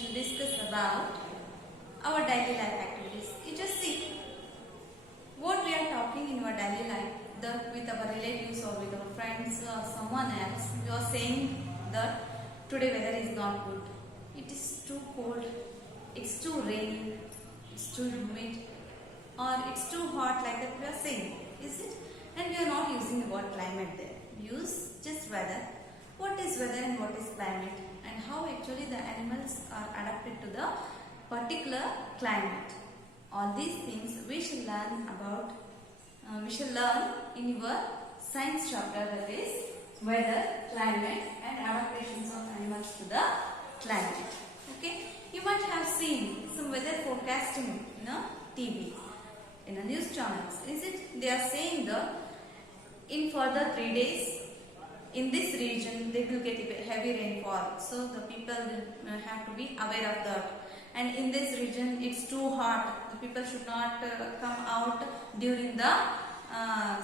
shall discuss about our daily life activities. You just see what we are talking in our daily life, that with our relatives or with our friends or someone else, we are saying that today weather is not good. It is too cold, it's too rainy, it's too humid, or it's too hot, like that we are saying, is it? And we are not using the word climate there. We use just weather. What is weather and what is climate, and how actually the animals are adapted to the particular climate. All these things we shall learn about. We shall learn in your science chapter, that is weather, climate, and adaptations of animals to the climate. Okay, you might have seen some weather forecasting in a TV, in a news channels. Is it? They are saying that in further 3 days, in this region they will get heavy rainfall, so the people will have to be aware of that. And in this region it's too hot, the people should not come out during the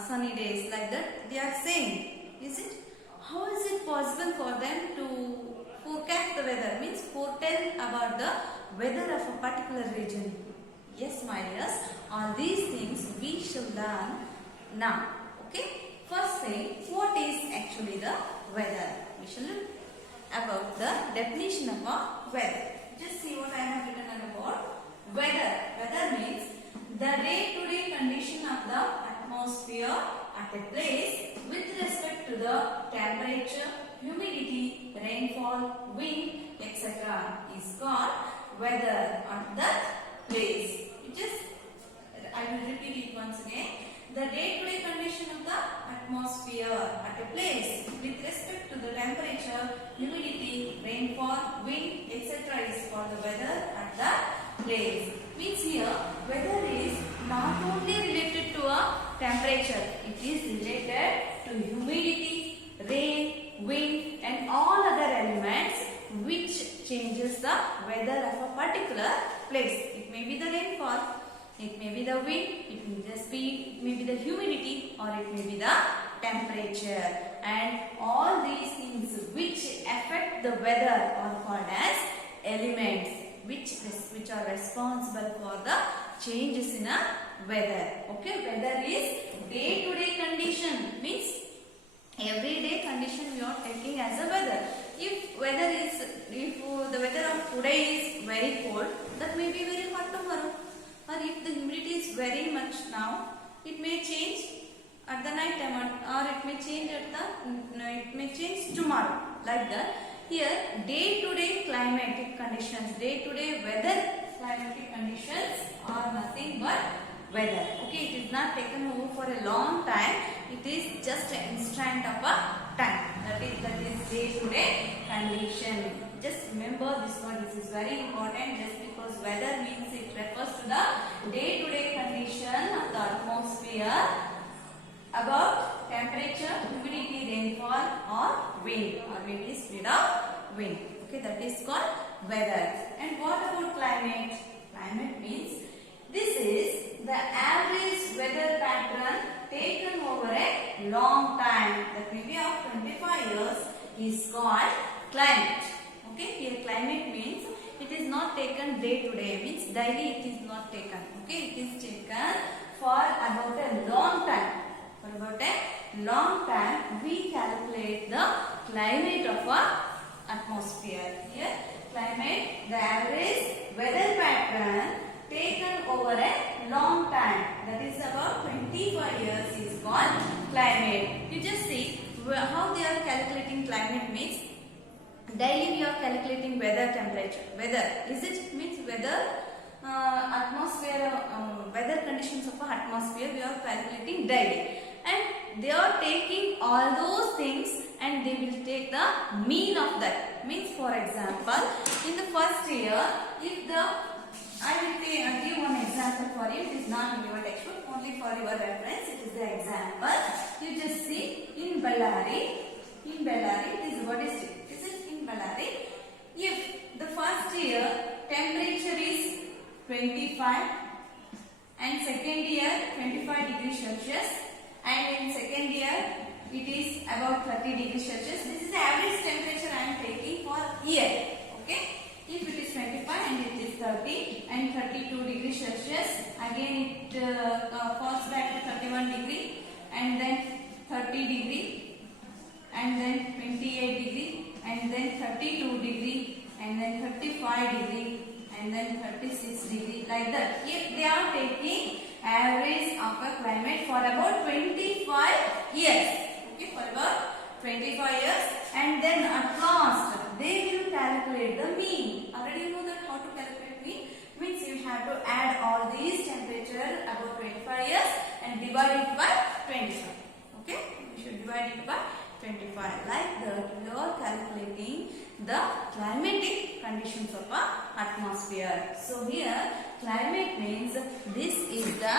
sunny days, like that they are saying. Is it? How is it possible for them to forecast the weather, means foretell about the weather of a particular region? Yes, my dears, all these things we shall learn now. Okay. First thing, what is actually the weather? We shall look about the definition of a weather. Just see what I have written on the board. Weather. Weather means the day-to-day condition of the atmosphere at a place with respect to the temperature, humidity, rainfall, wind, etc. is called weather at that place. I will repeat it once again. The day-to-day condition of the atmosphere at a place with respect to the temperature, humidity, rainfall, wind, etc. is called the weather at that place. Means here, weather is not only related to a temperature, it is related to humidity, rain, wind, and all other elements which changes the weather of a particular place. It may be the rainfall, it may be the wind, it may be the speed, it may be the humidity, or it may be the temperature. And all these things which affect the weather are called as elements which are responsible for the changes in a weather. Okay, weather is day-to-day condition, means everyday condition we are taking as a weather. If the weather of today is very cold, that may be very hot tomorrow. Or if the humidity is very much now, it may change at the night time, or it may change tomorrow, like that. Here, day-to-day climatic conditions, day-to-day weather climatic conditions are nothing but weather. Okay, it is not taken over for a long time. It is just an instant of a time. That is day-to-day condition. Just remember this one. This is very important. Just because weather means it refers to the day-to-day condition of the atmosphere about temperature, humidity, rainfall, or wind, or maybe speed of wind. Okay, that is called weather. And what about climate? Climate means this is the average weather pattern taken over a long time, that may be of 25 years, is called climate. Okay, here climate means it is not taken day to day, means daily it is not taken. Okay, it is taken for about a long time. For about a long time, we calculate the climate of a atmosphere. Here, climate, the average weather pattern taken over a long time, that is about 25 years, is called climate. You just see how they are calculating climate means daily we are calculating weather temperature. Weather, is it? Means weather atmosphere, weather conditions of an atmosphere we are calculating daily. And they are taking all those things and they will take the mean of that. Means, for example, in the first year, if the I will give one example for you. It is not in your textbook, only for your reference. It is the example. You just see in Bellary. In Bellary, it is what is it? Is it in Bellary? If the first year temperature is 25 and second year 25 degrees Celsius, and in second year it is about 30 degrees Celsius. This is the average temperature I am taking for year. Okay. If it is 25 Celsius. Again it falls back to 31 degree, and then 30 degree, and then 28 degree, and then 32 degree, and then 35 degree, and then 36 degree, like that. If they are taking average of a climate for about 25 years, okay, for about 25 years, and then at last they will calculate the mean. Already you know that how to calculate mean. Means you have to add all these temperature about 25 years and divide it by 25. Okay, you should divide it by 25. Like that, you are calculating the climatic conditions of a atmosphere. So here climate means this is the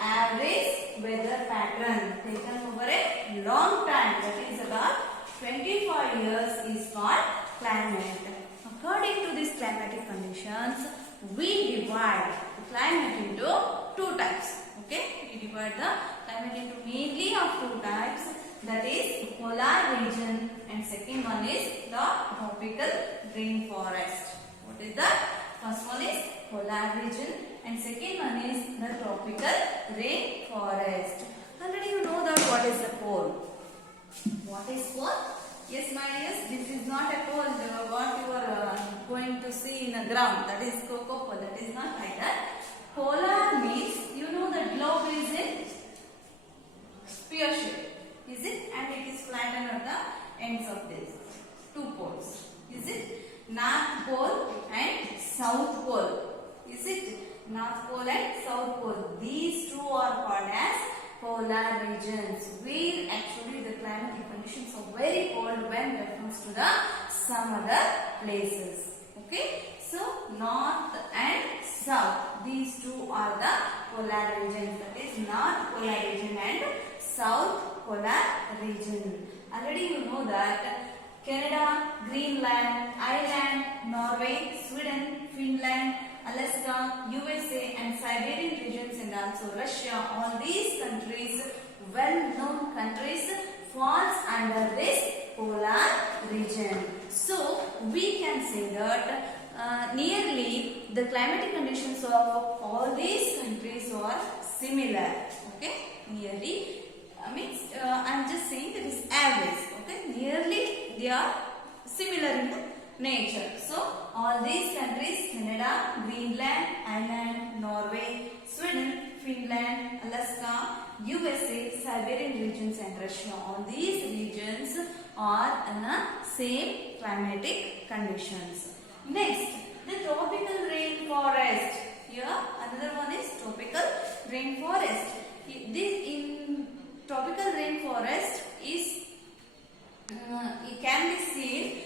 average weather pattern taken over a long time, that is about 25 years, is called climate. According to these climatic conditions, we divide the climate into two types. Okay, we divide the climate into mainly of two types, that is polar region, and second one is the tropical rainforest. What is that? First one is polar region and second one is the tropical rainforest. Already you know that what is the pole. What is pole? Yes, my dears, this is not a pole what you are going to see in the ground, that is cocoa pole, that is not like that. Polar means, you know the globe is in sphere shape. Is it? And it is flattened at the ends of this. Two poles. Is it? North pole and south pole. Is it? North pole and south pole. These two are called as polar regions, where actually the climatic conditions are very cold when reference to the some other places. Okay? So north and south, these two are the polar regions. That is north polar region and south polar region. Already you know that Canada, Greenland, Ireland, Norway, Sweden, Finland, Alaska, USA and Siberian regions and also Russia, all these countries, well-known countries, falls under this polar region. So we can say that nearly the climatic conditions of all these countries are similar. Okay, nearly. Means I am just saying that is average. Okay, nearly they are similar in the nature. So all these countries, Canada, Greenland, Ireland, Norway, Sweden, Finland, Alaska, USA, Siberian regions and Russia, all these regions are in the same climatic conditions. Next, the tropical rainforest. Here another one is tropical rainforest. This in tropical rainforest is it can be seen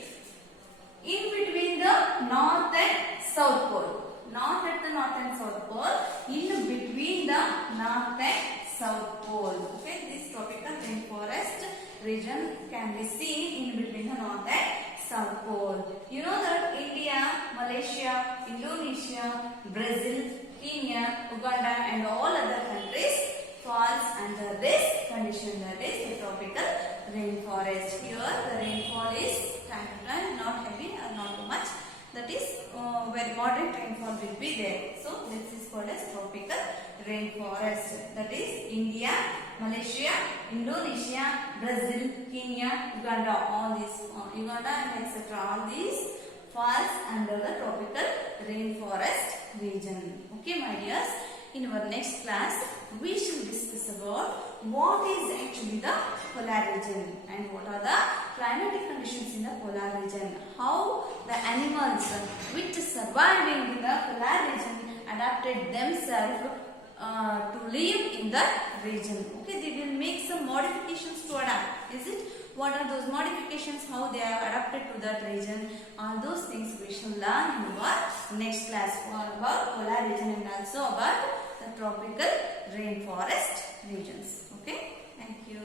in between the north and south pole. Not at the north and south pole, in between the north and south pole. Okay, this tropical rainforest region can be seen in between the north and south pole. You know that India, Malaysia, Indonesia, Brazil, Kenya, Uganda and all other countries falls under this condition, that is the tropical rainforest. Here the rainfall is time to time, not heavy or not too much. That is very moderate rainfall will be there. So this is called as tropical rainforest. That is India, Malaysia, Indonesia, Brazil, Kenya, Uganda, all these Uganda and etc. All these falls under the tropical rainforest region. Okay, my dears. In our next class, we shall discuss about what is actually the polar region and what are the climatic conditions in the polar region. How the animals which surviving in the polar region adapted themselves to live in the region. Okay, they will make some modifications to adapt. Is it? What are those modifications? How they are adapted to that region? All those things we shall learn in our next class about polar region and also about the tropical rainforest regions. Okay, thank you.